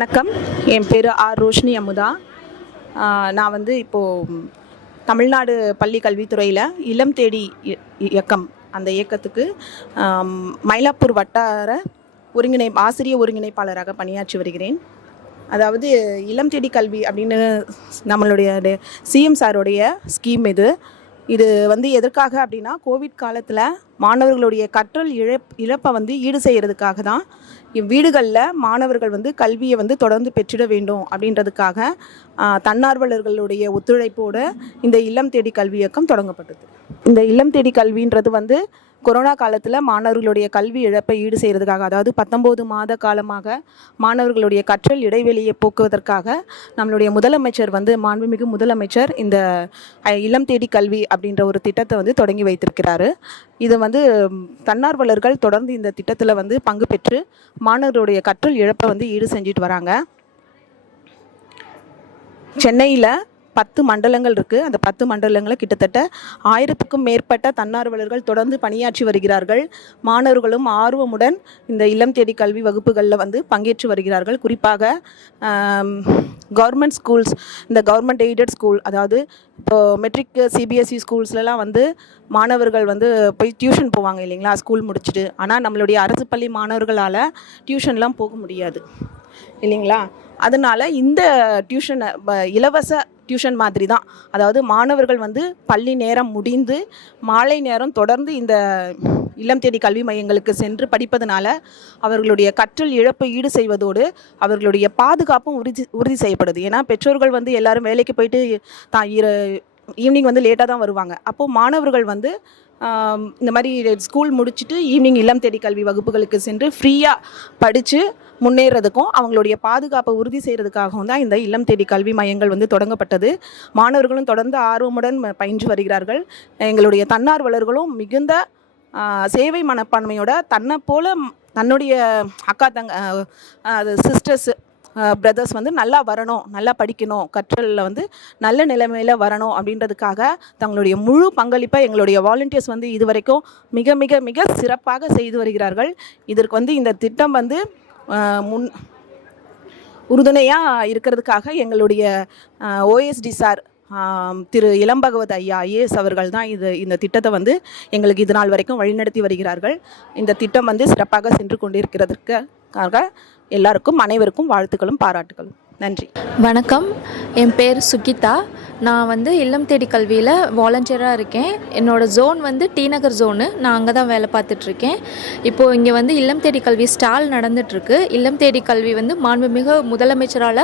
வணக்கம். என் பேர் ஆர் ரோஷினி அமுதா. நான் வந்து இப்போது தமிழ்நாடு பள்ளி கல்வித்துறையில் இல்லம் தேடி இயக்கம் அந்த இயக்கத்துக்கு மயிலாப்பூர் வட்டார ஆசிரிய ஒருங்கிணைப்பாளராக பணியாற்றி வருகிறேன். அதாவது இல்லம் தேடி கல்வி அப்படின்னு நம்மளுடைய சிஎம் சாருடைய ஸ்கீம் இது வந்து எதற்காக அப்படின்னா, கோவிட் காலத்தில் மாணவர்களுடைய கற்றல் இழப்பை வந்து ஈடு செய்கிறதுக்காக தான் வீடுகளில் மாணவர்கள் வந்து கல்வியை வந்து தொடர்ந்து பெற்றிட வேண்டும் அப்படின்றதுக்காக தன்னார்வலர்களுடைய ஒத்துழைப்போடு இந்த இல்லம் தேடி கல்வி இயக்கம் தொடங்கப்பட்டது. இந்த இல்லம் தேடி கல்வின்றது வந்து கொரோனா காலத்தில் மாணவர்களுடைய கல்வி இழப்பை ஈடு செய்கிறதுக்காக, அதாவது 19 மாத காலமாக மாணவர்களுடைய கற்றல் இடைவெளியை போக்குவதற்காக நம்மளுடைய முதலமைச்சர் வந்து மாண்புமிகு முதலமைச்சர் இந்த இல்லம் தேடி கல்வி அப்படின்ற ஒரு திட்டத்தை வந்து தொடங்கி வைத்திருக்கிறாரு. இது வந்து தன்னார்வலர்கள் தொடர்ந்து இந்த திட்டத்தில் வந்து பங்கு பெற்று மாணவர்களுடைய கற்றல் இழப்பை வந்து ஈடு செஞ்சுட்டு வராங்க. சென்னையில் 10 மண்டலங்கள் இருக்குது. அந்த 10 மண்டலங்களில் கிட்டத்தட்ட 1000க்கும் மேற்பட்ட தன்னார்வலர்கள் தொடர்ந்து பணியாற்றி வருகிறார்கள். மாணவர்களும் ஆர்வமுடன் இந்த இல்லம் தேடி கல்வி வகுப்புகளில் வந்து பங்கேற்று வருகிறார்கள். குறிப்பாக கவர்மெண்ட் ஸ்கூல்ஸ், இந்த கவர்மெண்ட் எய்டட் ஸ்கூல், அதாவது இப்போது மெட்ரிக் சிபிஎஸ்சி ஸ்கூல்ஸ்லாம் வந்து மாணவர்கள் வந்து போய் டியூஷன் போவாங்க இல்லைங்களா, ஸ்கூல் முடிச்சுட்டு. ஆனால் நம்மளுடைய அரசு பள்ளி மாணவர்களால் டியூஷன்லாம் போக முடியாது இல்லைங்களா. அதனால் இந்த டியூஷனை இலவச டியூஷன் மாதிரி தான். அதாவது மாணவர்கள் வந்து பள்ளி நேரம் முடிந்து மாலை நேரம் தொடர்ந்து இந்த இல்லம் தேடி கல்வி மையங்களுக்கு சென்று படிப்பதனால அவர்களுடைய கற்றல் இழப்பை ஈடு செய்வதோடு அவர்களுடைய பாதுகாப்பும் உறுதி செய்யப்படுது. ஏன்னா பெற்றோர்கள் வந்து எல்லாரும் வேலைக்கு போயிட்டு ஈவினிங் வந்து லேட்டாக தான் வருவாங்க. அப்போது மாணவர்கள் வந்து இந்த மாதிரி ஸ்கூல் முடிச்சுட்டு ஈவினிங் இல்லம் தேடி கல்வி வகுப்புகளுக்கு சென்று ஃப்ரீயாக படித்து முன்னேறதுக்கும் அவங்களுடைய பாதுகாப்பை உறுதி செய்கிறதுக்காகவும் தான் இந்த இல்லம் தேடி கல்வி மையங்கள் வந்து தொடங்கப்பட்டது. மாணவர்களும் தொடர்ந்து ஆர்வமுடன் பயின்று வருகிறார்கள். எங்களுடைய தன்னார்வலர்களும் மிகுந்த சேவை மனப்பான்மையோட தன்னை போல் தன்னுடைய அக்கா சிஸ்டர்ஸ் பிரதர்ஸ் வந்து நல்லா வரணும், நல்லா படிக்கணும், கற்றலில் வந்து நல்ல நிலைமையில் வரணும் அப்படின்றதுக்காக தங்களுடைய முழு பங்களிப்பை எங்களுடைய வாலண்டியர்ஸ் வந்து இதுவரைக்கும் மிக மிக மிக சிறப்பாக செய்து வருகிறார்கள். இதற்கு வந்து இந்த திட்டம் வந்து உறுதுணையாக இருக்கிறதுக்காக எங்களுடைய ஓஎஸ்டி சார் திரு இளம்பகவத் ஐயா ஐஏஎஸ் அவர்கள் தான் இந்த திட்டத்தை வந்து எங்களுக்கு இது நாள் வரைக்கும் வழிநடத்தி வருகிறார்கள். இந்த திட்டம் வந்து சிறப்பாக சென்று கொண்டிருக்கிறதுக்காக எல்லாருக்கும் அனைவருக்கும் வாழ்த்துக்களும் பாராட்டுகளும். நன்றி. வணக்கம். என் பேர் சுகிதா. நான் வந்து இல்லம் தேடி கல்வியில் வாலண்டியராக இருக்கேன். என்னோடய ஜோன் வந்து டி நகர் ஜோனு. நான் அங்கே தான் வேலை பார்த்துட்ருக்கேன். இப்போது இங்கே வந்து இல்லம் தேடி கல்வி ஸ்டால் நடந்துகிட்ருக்கு. இல்லம் தேடி கல்வி வந்து மாண்புமிகு முதலமைச்சரால்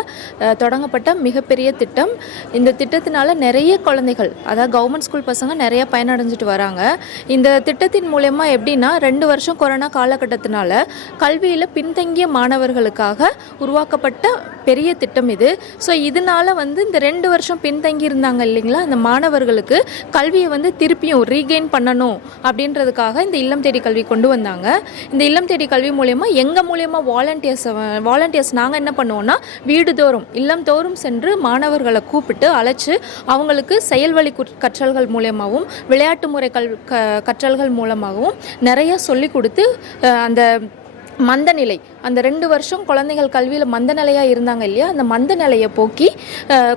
தொடங்கப்பட்ட மிகப்பெரிய திட்டம். இந்த திட்டத்தினால நிறைய குழந்தைகள், அதாவது கவர்மெண்ட் ஸ்கூல் பசங்க நிறைய பயனடைஞ்சிட்டு வராங்க. இந்த திட்டத்தின் மூலயமா எப்படின்னா, 2 வருஷம் கொரோனா காலகட்டத்தினால கல்வியில் பின்தங்கிய மாணவர்களுக்காக உருவாக்கப்பட்ட பெரிய திட்டம் இது. ஸோ இதனால் வந்து இந்த 2 வருஷம் பின்தங்கி இருந்தாங்க இல்லைங்களா, அந்த மாணவர்களுக்கு கல்வியை வந்து திருப்பியும் ரீகெயின் பண்ணணும் அப்படின்றதுக்காக இந்த இல்லம் தேடி கல்வி கொண்டு வந்தாங்க. இந்த இல்லம் தேடி கல்வி மூலயமா எங்கள் மூலயமா வாலண்டியர்ஸ் நாங்கள் என்ன பண்ணுவோம்னா, வீடுதோறும் இல்லம் தோறும் சென்று மாணவர்களை கூப்பிட்டு அழைச்சி அவங்களுக்கு செயல்வழி கற்றல்கள் மூலமாகவும் விளையாட்டு முறை கற்றல்கள் மூலமாகவும் நிறைய சொல்லி கொடுத்து அந்த மந்தநிலை, அந்த 2 வருஷம் குழந்தைகள் கல்வியில் மந்த நிலையாக இருந்தாங்க இல்லையா, அந்த மந்த நிலையை போக்கி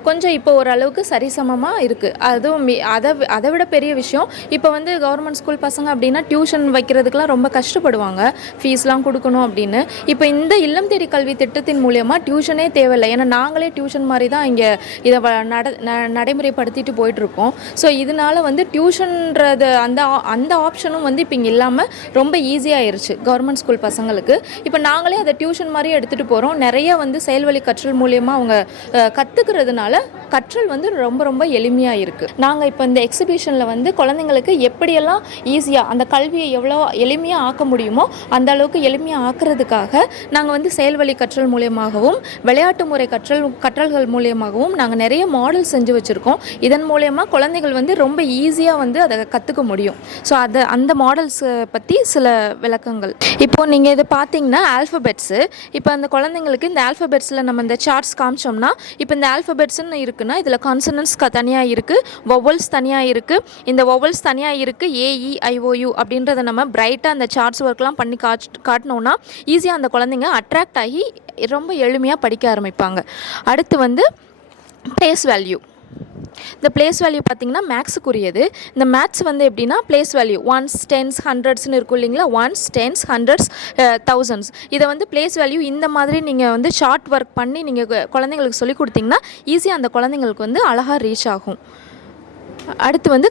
கொஞ்சம் இப்போ ஓரளவுக்கு சரிசமமாக இருக்குது. அதுவும் அதை விட பெரிய விஷயம், இப்போ வந்து கவர்மெண்ட் ஸ்கூல் பசங்க அப்படின்னா டியூஷன் வைக்கிறதுக்கெலாம் ரொம்ப கஷ்டப்படுவாங்க, ஃபீஸ்லாம் கொடுக்கணும் அப்படின்னு. இப்போ இந்த இல்லம் தேடி கல்வி திட்டத்தின் மூலயமா டியூஷனே தேவையில்லை. ஏன்னா நாங்களே டியூஷன் மாதிரி தான் இங்கே இதை நடைமுறைப்படுத்திட்டு போயிட்டுருக்கோம். ஸோ இதனால் வந்து டியூஷன்றது அந்த ஆப்ஷனும் வந்து இப்போ இங்கே இல்லாமல் ரொம்ப ஈஸியாகிருச்சு கவர்மெண்ட் ஸ்கூல் பசங்களுக்கு. இப்போ நாங்களே அதை டியூஷன் மாதிரி எடுத்துகிட்டு போகிறோம். நிறைய வந்து செயல்வழி கற்றல் மூலயமா அவங்க கற்றுக்கிறதுனால கற்றல் வந்து ரொம்ப ரொம்ப எளிமையாக இருக்குது. நாங்கள் இப்போ இந்த எக்ஸிபிஷனில் வந்து குழந்தைங்களுக்கு எப்படியெல்லாம் ஈஸியாக அந்த கல்வியை எவ்வளோ எளிமையாக ஆக்க முடியுமோ அந்த அளவுக்கு எளிமையாக ஆக்கிறதுக்காக நாங்கள் வந்து செயல்வழி கற்றல் மூலயமாகவும் விளையாட்டு முறை கற்றல்கள் மூலயமாகவும் நாங்கள் நிறைய மாடல் செஞ்சு வச்சுருக்கோம். இதன் மூலயமா குழந்தைகள் வந்து ரொம்ப ஈஸியாக வந்து அதை கற்றுக்க முடியும். ஸோ அந்த மாடல்ஸ் பற்றி சில விளக்கங்கள். இப்போது நீங்கள் இதை பார்த்தீங்கன்னா ஆல்ஃபபெட்ஸு, இப்போ அந்த குழந்தைங்களுக்கு இந்த ஆல்ஃபபெட்ஸில் நம்ம இந்த சார்ட்ஸ் காமிச்சோம்னா, இப்போ இந்த ஆல்ஃபபெட்ஸ்ன்னு இருக்குது இருக்குன்னா இதில் கான்சனன்ட்ஸ் தனியாக இருக்குது, வொவல்ஸ் தனியாக இருக்குது. இந்த வொவல்ஸ் தனியாக இருக்குது, AEIOU அப்படின்றத நம்ம பிரைட்டாக அந்த சார்ட்ஸ் ஒர்க்லாம் பண்ணி காட்டினோன்னா ஈஸியாக அந்த குழந்தைங்க அட்ராக்ட் ஆகி ரொம்ப எளிமையாக படிக்க ஆரம்பிப்பாங்க. அடுத்து வந்து ப்ளேஸ் வேல்யூ. இந்த ப்ளேஸ் வேல்யூ பார்த்திங்கன்னா மேக்ஸுக்குரியது. இந்த மேத்ஸ் வந்து எப்படின்னா ப்ளேஸ் வேல்யூ ஒன்ஸ், டென்ஸ், ஹண்ட்ரட்ஸ்னு இருக்கும் இல்லைங்களா, ஒன்ஸ், டென்ஸ், ஹண்ட்ரட்ஸ், தௌசண்ட்ஸ். இதை வந்து ப்ளேஸ் வேல்யூ இந்த மாதிரி நீங்கள் வந்து ஷார்ட் ஒர்க் பண்ணி நீங்கள் குழந்தைங்களுக்கு சொல்லி கொடுத்தீங்கன்னா ஈஸியாக அந்த குழந்தைங்களுக்கு வந்து அழகாக ரீச் ஆகும். அடுத்து வந்து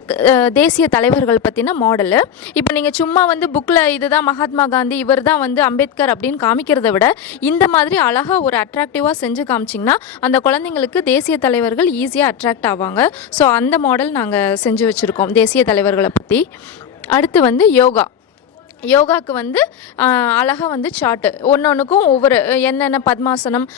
தேசிய தலைவர்கள் பற்றின மாடலு. இப்போ நீங்கள் சும்மா வந்து புக்கில் இதுதான் மகாத்மா காந்தி, இவர் தான் வந்து அம்பேத்கர் அப்படின்னு காமிக்கிறத விட இந்த மாதிரி அழகாக ஒரு அட்ராக்டிவாக செஞ்சு காமிச்சிங்கன்னா அந்த குழந்தைங்களுக்கு தேசிய தலைவர்கள் ஈஸியாக அட்ராக்ட் ஆவாங்க. ஸோ அந்த மாடல் நாங்கள் செஞ்சு வச்சுருக்கோம் தேசிய தலைவர்களை பற்றி. அடுத்து வந்து யோகாவுக்கு வந்து அழகாக வந்து சார்ட்டு ஒன்றுக்கும் ஒவ்வொரு என்னென்ன பத்மாசனம்,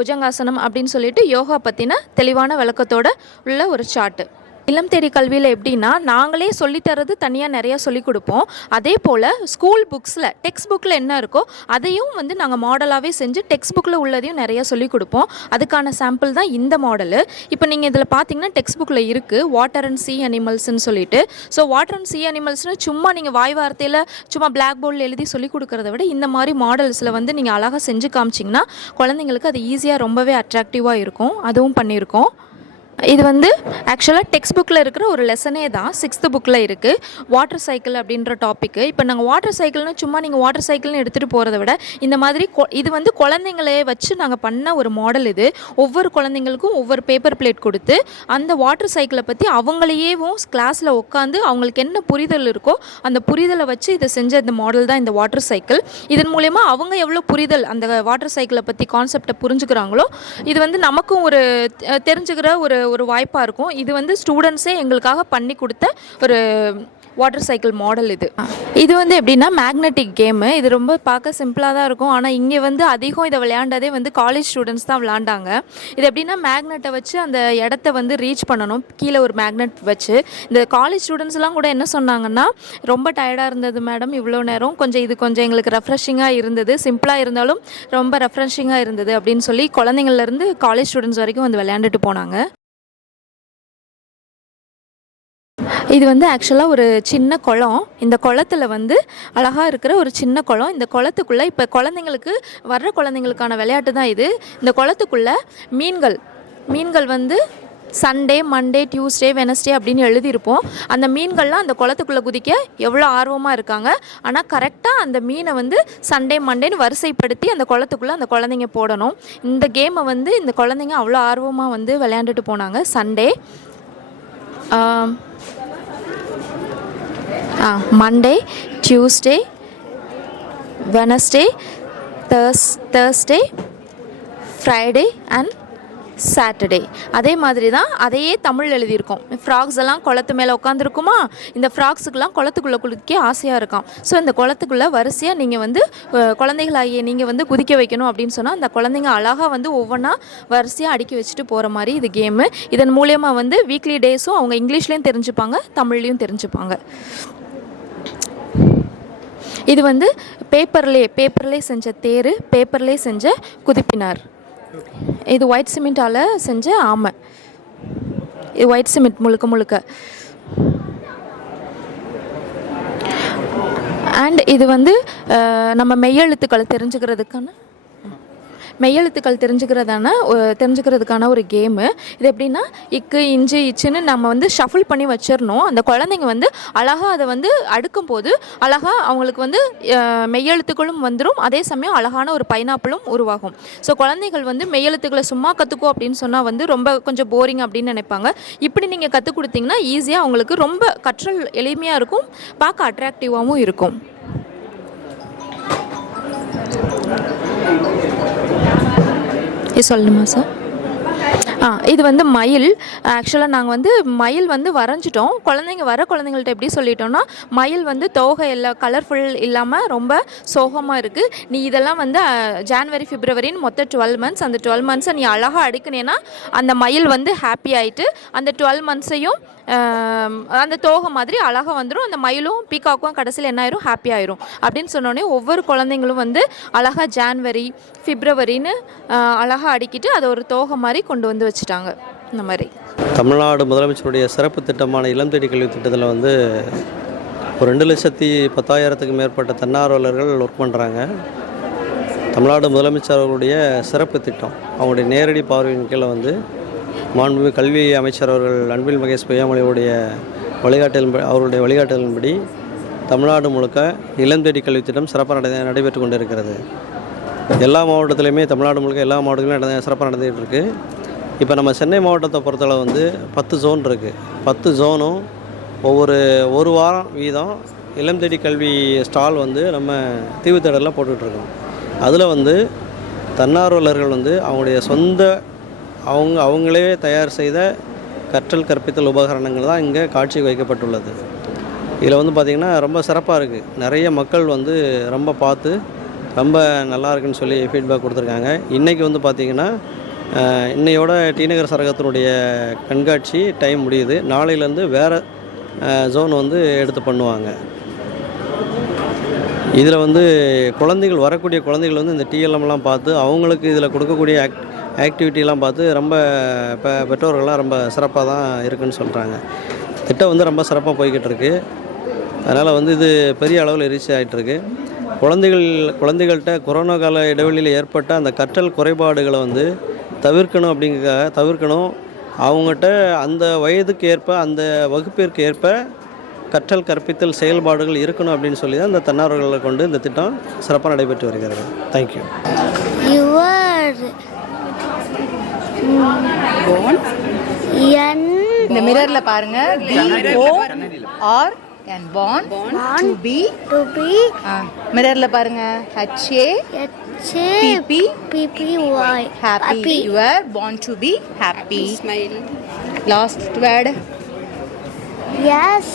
புஜங்காசனம் அப்படின்னு சொல்லிட்டு யோகா பற்றின தெளிவான விளக்கத்தோடு உள்ள ஒரு சார்ட்டு. இல்லம் தேடி கல்வியில் எப்படின்னா நாங்களே சொல்லித்தரது தனியாக நிறையா சொல்லிக் கொடுப்போம். அதே போல் ஸ்கூல் புக்ஸில் டெக்ஸ்ட் புக்கில் என்ன இருக்கோ அதையும் வந்து நாங்கள் மாடலாகவே செஞ்சு டெக்ஸ்ட் புக்கில் உள்ளதையும் நிறையா சொல்லிக் கொடுப்போம். அதுக்கான சாம்பிள் தான் இந்த மாடலு. இப்போ நீங்கள் இதில் பார்த்தீங்கன்னா டெக்ஸ்ட் புக்கில் இருக்குது வாட்டர் அண்ட் சீ அனிமல்ஸ்ன்னு சொல்லிட்டு. ஸோ வாட்டர் அண்ட் சீ அனிமல்ஸ்னு சும்மா நீங்கள் வாய் வார்த்தையில் சும்மா பிளாக் போர்டில் எழுதி சொல்லிக் கொடுக்குறத விட இந்த மாதிரி மாடல்ஸில் வந்து நீங்கள் அழகாக செஞ்சு காமிச்சிங்கன்னா குழந்தைங்களுக்கு அது ஈஸியாக ரொம்பவே அட்ராக்டிவாக இருக்கும். அதுவும் பண்ணியிருக்கோம். இது வந்து ஆக்சுவலாக டெக்ஸ்ட் புக்கில் இருக்கிற ஒரு லெசனே தான் 6th புக்கில் இருக்குது, வாட்டர் சைக்கிள் அப்படின்ற டாப்பிக்கு. இப்போ நாங்கள் வாட்டர் சைக்கிள்னு சும்மா நீங்கள் வாட்டர் சைக்கிள்னு எடுத்துகிட்டு போகிறத விட இந்த மாதிரி இது வந்து குழந்தைங்களே வச்சு நாங்கள் பண்ண ஒரு மாடல். இது ஒவ்வொரு குழந்தைங்களுக்கும் ஒவ்வொரு பேப்பர் பிளேட் கொடுத்து அந்த வாட்டர் சைக்கிளை பற்றி அவங்களையேவும் கிளாஸில் உட்காந்து அவங்களுக்கு என்ன புரிதல் இருக்கோ அந்த புரிதலை வச்சு இதை செஞ்ச இந்த மாடல் தான் இந்த வாட்டர் சைக்கிள். இதன் மூலயமா அவங்க எவ்வளோ புரிதல் அந்த வாட்டர் சைக்கிளை பற்றி கான்செப்டை புரிஞ்சுக்கிறாங்களோ இது வந்து நமக்கும் ஒரு தெரிஞ்சுக்கிற ஒரு வாய்ப்பாக இருக்கும். இது வந்து ஸ்டூடெண்ட்ஸே எங்களுக்காக பண்ணி கொடுத்த ஒரு வாட்டர் சைக்கிள் மாடல். இது வந்து எப்படின்னா மேக்னெட்டிக் கேமு. இது ரொம்ப பார்க்க சிம்பிளாக தான் இருக்கும். ஆனால் இங்கே வந்து அதிகம் இதை விளையாண்டதே வந்து காலேஜ் ஸ்டூடெண்ட்ஸ் தான் விளையாண்டாங்க. இது எப்படின்னா மேக்னெட்டை வச்சு அந்த இடத்த வந்து ரீச் பண்ணணும், கீழே ஒரு மேக்னெட் வச்சு. இந்த காலேஜ் ஸ்டூடெண்ட்ஸ்லாம் கூட என்ன சொன்னாங்கன்னா ரொம்ப டயர்டாக இருந்தது மேடம் இவ்வளோ நேரம், கொஞ்சம் எங்களுக்கு ரெஃப்ரெஷிங்காக இருந்தது, சிம்பிளாக இருந்தாலும் ரொம்ப ரெஃப்ரெஷிங்காக இருந்தது அப்படின்னு சொல்லி குழந்தைங்கள்லேருந்து காலேஜ் ஸ்டூடெண்ட்ஸ் வரைக்கும் வந்து விளையாண்டுட்டு போனாங்க. இது வந்து ஆக்சுவலாக ஒரு சின்ன குளம். இந்த குளத்தில் வந்து அழகாக இருக்கிற ஒரு சின்ன குளம். இந்த குளத்துக்குள்ளே இப்போ வர்ற குழந்தைங்களுக்கான விளையாட்டு தான் இது. இந்த குளத்துக்குள்ளே மீன்கள் வந்து சண்டே, மண்டே, டியூஸ்டே, வெனஸ்டே அப்படின்னு எழுதியிருப்போம். அந்த மீன்கள்லாம் அந்த குளத்துக்குள்ளே குதிக்க எவ்வளோ ஆர்வமாக இருக்காங்க. ஆனால் கரெக்டாக அந்த மீனை வந்து சண்டே, மண்டேன்னு வரிசைப்படுத்தி அந்த குளத்துக்குள்ளே அந்த குழந்தைங்க போடணும். இந்த கேமை வந்து இந்த குழந்தைங்க அவ்வளோ ஆர்வமாக வந்து விளையாண்டுட்டு போனாங்க. Sunday, Monday, Tuesday, Wednesday, Thursday, Friday and Saturday. அதே மாதிரி தான் அதையே தமிழ் எழுதியிருக்கோம். ஃப்ராக்ஸ் எல்லாம் குளத்து மேலே உட்காந்துருக்குமா, இந்த ஃப்ராக்ஸுக்கெல்லாம் குளத்துக்குள்ளே குதிக்க ஆசையாக இருக்கான். ஸோ இந்த குளத்துக்குள்ளே வரிசையாக நீங்கள் வந்து குழந்தைகளாகிய நீங்கள் வந்து குதிக்க வைக்கணும் அப்படின்னு சொன்னால் அந்த குழந்தைங்க அழகாக வந்து ஒவ்வொன்றா வரிசையாக அடுக்கி வச்சுட்டு போகிற மாதிரி இது கேமு. இதன் மூலயமா வந்து வீக்லி டேஸும் அவங்க இங்கிலீஷ்லேயும் தெரிஞ்சுப்பாங்க, தமிழ்லேயும் தெரிஞ்சுப்பாங்க. இது வந்து பேப்பர்லேயே செஞ்ச தேர், பேப்பர்லேயே செஞ்ச குதிப்பினார். இது ஒயிட் சிமெண்ட்டால் செஞ்ச ஆமை. இது ஒயிட் சிமெண்ட் முழுக்க. அண்ட் இது வந்து நம்ம மெய்யெழுத்துக்களை தெரிஞ்சுக்கிறதுக்கான ஒரு கேமு. இது எப்படின்னா இக்கு, இஞ்சு, இச்சுன்னு நம்ம வந்து ஷஃபிள் பண்ணி வச்சிடணும். அந்த குழந்தைங்க வந்து அழகாக அதை வந்து அடுக்கும் போது அழகாக அவங்களுக்கு வந்து மெய்யெழுத்துக்களும் வந்துடும், அதே சமயம் அழகான ஒரு பைனாப்பிளும் உருவாகும். ஸோ குழந்தைகள் வந்து மெய்யெழுத்துக்களை சும்மா கற்றுக்கோ அப்படின்னு சொன்னால் வந்து ரொம்ப கொஞ்சம் போரிங் அப்படின்னு நினைப்பாங்க. இப்படி நீங்கள் கற்றுக் கொடுத்தீங்கன்னா ஈஸியாக அவங்களுக்கு ரொம்ப கற்றல் எளிமையாக இருக்கும், பார்க்க அட்ராக்டிவாகவும் இருக்கும். சொல்லணுமா சார்? இது வந்து மயில். ஆக்சுவலாக நாங்கள் வந்து மயில் வந்து வரைஞ்சிட்டோம். குழந்தைங்கள்ட்ட எப்படி சொல்லிட்டோம்னா மயில் வந்து தோகை எல்லாம் கலர்ஃபுல் இல்லாமல் ரொம்ப சோகமாக இருக்குது, நீ இதெல்லாம் வந்து ஜான்வரி, பிப்ரவரின்னு மொத்தம் 12 months, அந்த 12 months நீ அழகாக அடுக்குனேன்னா அந்த மயில் வந்து ஹாப்பி ஆகிட்டு அந்த 12 monthsையும் அந்த தோகை மாதிரி அழகாக வந்துடும். அந்த மயிலும் பீக்காக்கும் கடைசியில் என்ன ஆயிரும், ஹாப்பி ஆயிரும் அப்படின்னு சொன்னோடனே ஒவ்வொரு குழந்தைங்களும் வந்து அழகாக ஜான்வரி, பிப்ரவரின்னு அழகாக அடுக்கிட்டு அதை ஒரு தோகை மாதிரி கொண்டு வந்து வச்சுட்டாங்க. இந்த மாதிரி. தமிழ்நாடு முதலமைச்சருடைய சிறப்பு திட்டமான இளம் தேடி கல்வி திட்டத்தில் வந்து ஒரு 2,10,10,000க்கு மேற்பட்ட தன்னார்வலர்கள் ஒர்க் பண்ணுறாங்க. தமிழ்நாடு முதலமைச்சர் அவர்களுடைய சிறப்பு திட்டம் அவங்களுடைய நேரடி பார்வையின் கீழே வந்து மாண்புமிகு கல்வி அமைச்சர் அவர்கள் அன்பில் மகேஷ் பொய்யாமொழியுடைய அவருடைய வழிகாட்டலின்படி தமிழ்நாடு முழுக்க இளம் தேடி கல்வி திட்டம் சிறப்பாக நடைபெற்று கொண்டு இருக்கிறது. எல்லா மாவட்டத்திலையுமே தமிழ்நாடு முழுக்க எல்லா மாவட்டத்திலும் சிறப்பாக நடந்துகிட்டு இருக்குது. இப்போ நம்ம சென்னை மாவட்டத்தை பொறுத்தளவு வந்து 10 ஜோன் இருக்குது. 10 ஜோனும் ஒரு வாரம் வீதம் இளம் தேடி கல்வி ஸ்டால் வந்து நம்ம தீவுத்திடலில் போட்டுட்ருக்கோம். அதில் வந்து தன்னார்வலர்கள் வந்து அவங்களுடைய சொந்த அவங்களே தயார் செய்த கற்றல் கற்பித்தல் உபகரணங்கள் தான் இங்கே காட்சிக்கு வைக்கப்பட்டுள்ளது. இதில் வந்து பார்த்திங்கன்னா ரொம்ப சிறப்பாக இருக்குது. நிறைய மக்கள் வந்து ரொம்ப பார்த்து ரொம்ப நல்லா இருக்குன்னு சொல்லி ஃபீட்பேக் கொடுத்துருக்காங்க. இன்றைக்கி வந்து பார்த்திங்கன்னா இன்னையோட டிநகர் சரகத்தினுடைய கண்காட்சி டைம் முடியுது. நாளையிலேருந்து வேறு ஜோன் வந்து எடுத்து பண்ணுவாங்க. இதில் வந்து வரக்கூடிய குழந்தைகள் வந்து இந்த டிஎல்எம்லாம் பார்த்து அவங்களுக்கு இதில் கொடுக்கக்கூடிய ஆக்டிவிட்டிலாம் பார்த்து ரொம்ப பெற்றோர்கள்லாம் ரொம்ப சிறப்பாக தான் இருக்குதுன்னு சொல்கிறாங்க. திட்டம் வந்து ரொம்ப சிறப்பாக போய்கிட்டு இருக்கு. அதனால் வந்து இது பெரிய அளவில் ரீச் ஆகிட்டுருக்கு. குழந்தைகள்கிட்ட கொரோனா கால இடைவெளியில் ஏற்பட்ட அந்த கற்றல் குறைபாடுகளை வந்து தவிர்க்கணும். அவங்ககிட்ட அந்த வயதுக்கு ஏற்ப அந்த வகுப்பிற்கு ஏற்ப கற்றல் கற்பித்தல் செயல்பாடுகள் இருக்கணும் அப்படின்னு சொல்லி தான் இந்த தன்னார்வலர்களை கொண்டு இந்த திட்டம் சிறப்பாக நடைபெற்று வருகிறது. தேங்க்யூ. இந்த மிரர்ல பாருங்க, BOR and born to be மிரர்ல பாருங்க, HAPPY happy. You are born to be happy. Smile. Last word. Yes.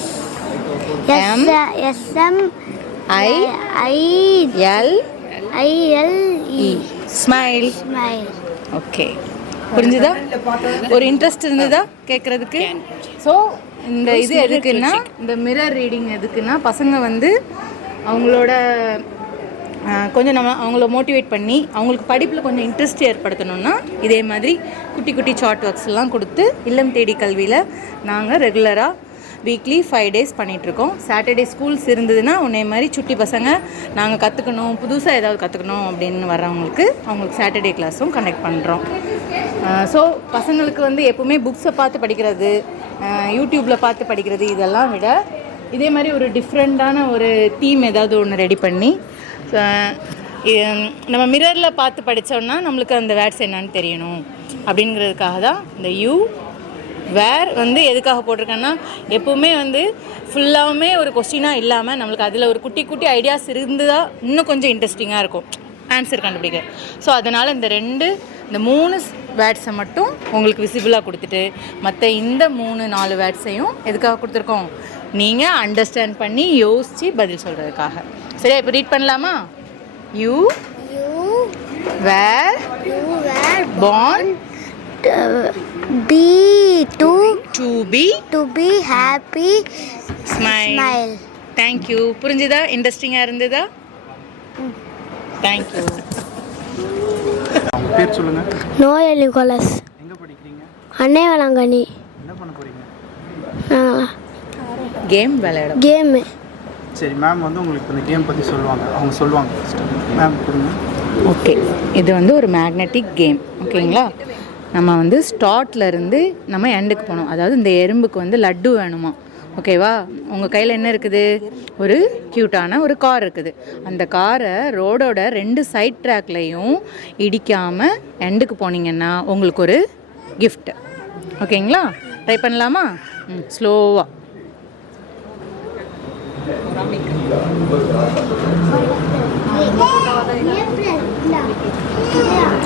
SM ILE. Smile. Okay, புரிஞ்சுதா? ஒரு இன்ட்ரெஸ்ட் இருந்ததா கேட்குறதுக்கு? ஸோ இந்த இது எதுக்குன்னா, இந்த மிரர் ரீடிங் எதுக்குன்னா, பசங்க வந்து அவங்களோட கொஞ்சம் அவங்கள மோட்டிவேட் பண்ணி அவங்களுக்கு படிப்பில் கொஞ்சம் இன்ட்ரெஸ்ட் ஏற்படுத்தணுன்னா இதே மாதிரி குட்டி குட்டி சார்ட் ஒர்க்ஸ்லாம் கொடுத்து இல்லம் தேடி கல்வியில் நாங்கள் ரெகுலராக வீக்லி 5 days பண்ணிகிட்ருக்கோம். சாட்டர்டே ஸ்கூல்ஸ் இருந்ததுன்னா உன்னே மாதிரி சுட்டி பசங்க நாங்கள் கற்றுக்கணும், புதுசாக ஏதாவது கற்றுக்கணும் அப்படின்னு வர்றவங்களுக்கு அவங்களுக்கு சாட்டர்டே கிளாஸும் கண்டக்ட் பண்ணுறோம். ஸோ பசங்களுக்கு வந்து எப்போவுமே புக்ஸை பார்த்து படிக்கிறது, யூடியூப்பில் பார்த்து படிக்கிறது இதெல்லாம் விட இதே மாதிரி ஒரு டிஃப்ரெண்ட்டான ஒரு தீம் ஏதாவது ஒன்று ரெடி பண்ணி நம்ம மிரரில் பார்த்து படித்தோன்னா நம்மளுக்கு அந்த வேர்ட்ஸ் என்னன்னு தெரியணும் அப்படிங்கிறதுக்காக தான் இந்த வேர் வந்து எதுக்காக போட்டிருக்கேன்னா, எப்போவுமே வந்து ஃபுல்லாகவுமே ஒரு கொஸ்டினாக இல்லாமல் நம்மளுக்கு அதில் ஒரு குட்டி குட்டி ஐடியாஸ் இருந்தால் இன்னும் கொஞ்சம் இன்ட்ரெஸ்டிங்காக இருக்கும் ஆன்சர் கண்டுபிடிக்க. ஸோ அதனால் இந்த 3 வேர்ட்ஸை மட்டும் உங்களுக்கு விசிபிளாக கொடுத்துட்டு மற்ற இந்த 3-4 வேர்ட்ஸையும் எதுக்காக கொடுத்துருக்கோம், நீங்கள் அண்டர்ஸ்டாண்ட் பண்ணி யோசித்து பதில் சொல்கிறதுக்காக. சரியா? இப்போ ரீட் பண்ணலாமா? You were born to be happy. Smile. Thank you. புரிஞ்சுதா? இன்ட்ரெஸ்டிங்காக இருந்ததா? தேங்க்யூ. பேர் சொல்லுங்க. Noel Nicholas. எங்க படிக்கிறீங்க? அன்னை வேளாங்கண்ணி. என்ன பண்ண போறீங்க? கேம் விளையாட. கேம். சரி, மேம் வந்து உங்களுக்கு இந்த கேம் பற்றி சொல்லுவாங்க. அவங்க சொல்லுவாங்க. மேம் கொடுங்க. ஓகே, இது வந்து ஒரு மேக்னெட்டிக் கேம். ஓகேங்களா? நம்ம வந்து ஸ்டார்ட்லேருந்து நம்ம எண்டுக்கு போகணும். அதாவது இந்த எறும்புக்கு வந்து லட்டு வேணுமா? ஓகேவா? உங்கள் கையில் என்ன இருக்குது? ஒரு க்யூட்டான ஒரு கார் இருக்குது. அந்த காரை ரோடோட 2 சைட் ட்ராக்லையும் இடிக்காமல் எண்டுக்கு போனீங்கன்னா உங்களுக்கு ஒரு கிஃப்ட். ஓகேங்களா? ட்ரை பண்ணலாமா? ஸ்லோவாக.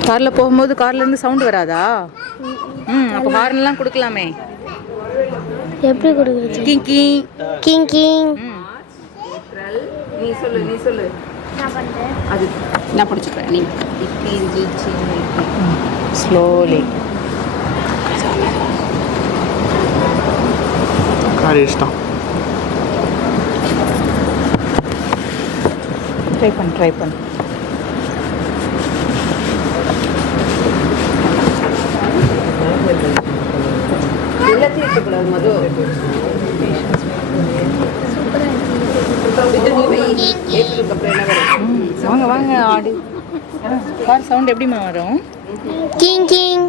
காரில் போகும்போது கார்லேருந்து சவுண்டு வராதா? அப்போ ஹார்ன்லாம் கொடுக்கலாமே. எப்படி கொடுக்குறது? King king king king. நீ சொல்லு என்ன பண்ணுறேன்? அது நான் பிடிச்சிக்கிறேன். நீ ஸ்லோலி. கார் இஷ்டம். ட்ரை பண்ணு. வாங்க வாங்க ஆடி கார் சவுண்ட் எப்படிம்மா வரும்? King king.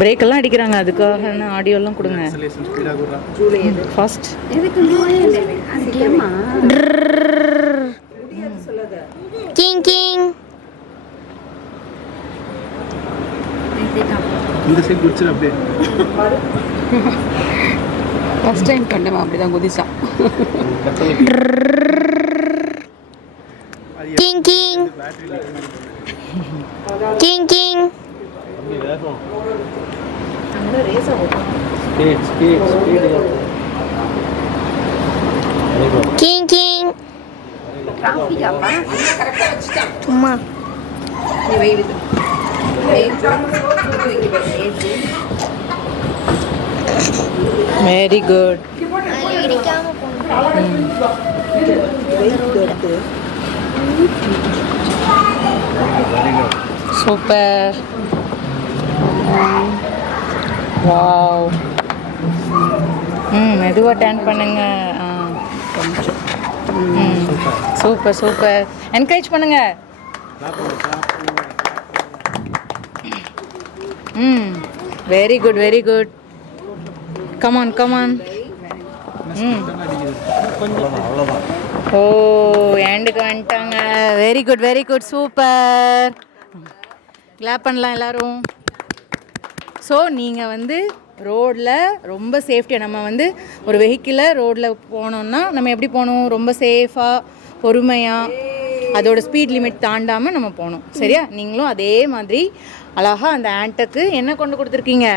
பிரேக் எல்லாம் அடிக்கிறாங்க, அதுக்காக ஆடியோலாம் கொடுங்க ஸ்பீடாக கொடுறான். ஃபாஸ்ட். King king. இந்த சைடு குடிச்சிரு அப்படியே. ஃபஸ்ட் டைம் கண்டவன் அப்படி தான் குதிச்சான். King king. King king. King king. சும்மா வெரி குட். சூப்பர். வாவ். மெதுவாக டர்ன் பண்ணுங்க. Super super. என்கரேஜ் பண்ணுங்க. Very good very good. Come on come on. ஓ எண்டுக்கு வந்துட்டாங்க. Very good very good super. Clap பண்ணலாம் எல்லாரும். ஸோ நீங்கள் வந்து ரோடில் ரொம்ப சேஃப்டியாக, நம்ம வந்து ஒரு வெஹிக்கிளில் ரோடில் போனோம்னா நம்ம எப்படி போகணும்? ரொம்ப சேஃபாக பொறுமையாக அதோட ஸ்பீட் லிமிட் தாண்டாமல் நம்ம போகணும். சரியா? நீங்களும் அதே மாதிரி அழகாக அந்த ஆண்ட்டுக்கு என்ன கொண்டு கொடுத்துருக்கீங்க?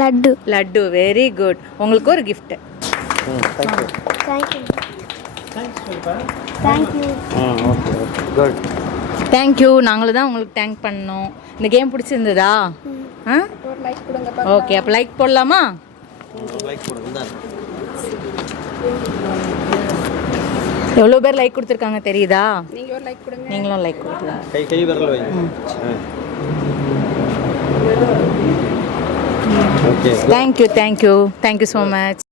லட்டு. லட்டு. Very good. உங்களுக்கு ஒரு gift. Thank you. Thank you. Good. Thank you. நாங்களும் தான் உங்களுக்கு தேங்க் பண்ணோம். இந்த கேம் பிடிச்சிருந்ததா? ஆ ஓகே, அப்போ லைக் போடலாமா? எவ்வளோ பேர் லைக் கொடுத்துருக்காங்க தெரியுதா? நீங்களும் லைக் கொடுக்கலாம். கை விரல் வைங்க. Okay. Thank you thank you thank you so much.